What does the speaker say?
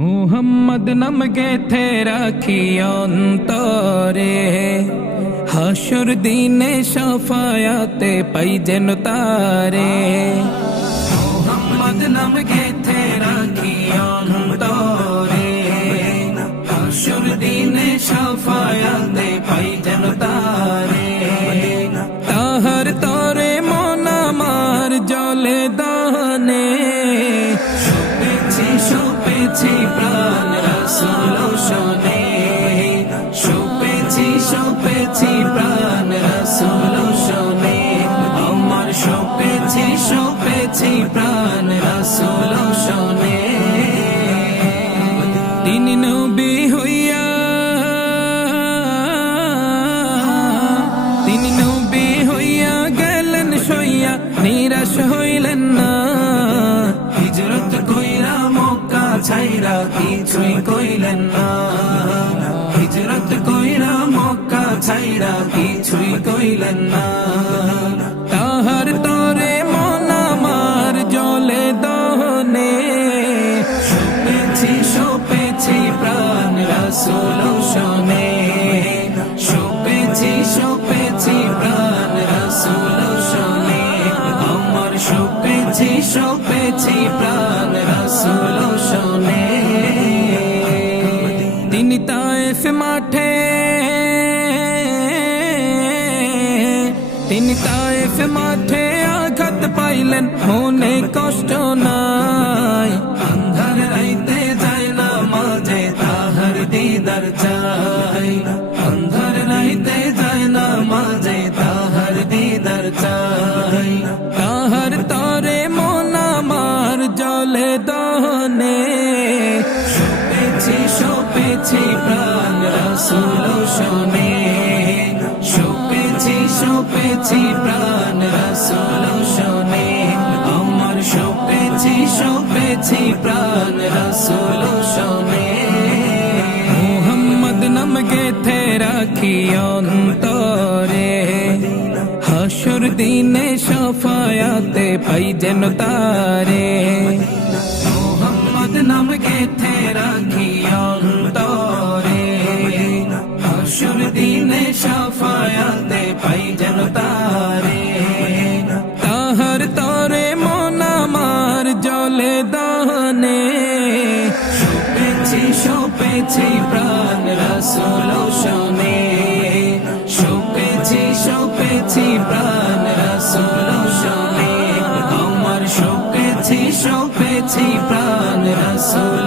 মুহাম্মদ নাম গেথে রাখি অন্তরে, হাসর দিনে শাফায়াতে পাই যেন তারে। মুহাম্মদ নাম গেথে রাখি অন্তরে, হাসর দিনে শাফায়াতে পাই যেন তারে। তাহার তরে মন আমার জলে দহনে, শোপেছি প্রাণ রাসূল শোনে, শোপেছি প্রাণ রাসূল শোনে, আমার শোপেছি প্রাণ রাসূল শোনে। তিনি নবী হইয়া, তিনি নবী হইয়া গেলেন সইয়া, নিরাশ হইলেন না। হিজরত কইরা মক্কা ছাইরা কিছুই কইলেন না, হিজরত কইরা মক্কা ছাইরা কিছুই কইলেন না। তাহার তরে মন আমার জলে দহনে, শোপেছি প্রাণ রাসূল শোনে, শোপেছি প্রাণ রাসূল শোনে, আমার শোপেছি প্রাণ রাসূল শোনে। তিনি তায়েফ মাঠে, তিনি তায়েফ মাঠে আঘাত পাইলেন, মনে কষ্ট নাই। আন্ধার রাইতে যায় না মাঝে তাহার দিদার চাই, আন্ধার রাইতে যায় না মাঝে তাহার দিদার চাই। তাহার তরে মন আমার জলে দহনে, শোপেছি প্রাণ রাসূল শোনে, শোপেছি প্রাণ রাসূল শোনে, আমার শোপেছি প্রাণ রাসূল শোনে। মুহাম্মদ নাম গেথে রাখি অন্তরে, হাসর দিনে শাফায়াতে পাই যেন তারে। মুহাম্মদ নাম গেথে রাখি অন্তরে, হাসর দিনে শাফায়াতে পাই যেন তারে। তাহার তরে মন আমার জলে দহনে, শোপেছি প্রাণ রাসূল শোনে, শোপেছি প্রাণ রাসূল শোনে, আমার শোপেছি প্রাণ রাসূল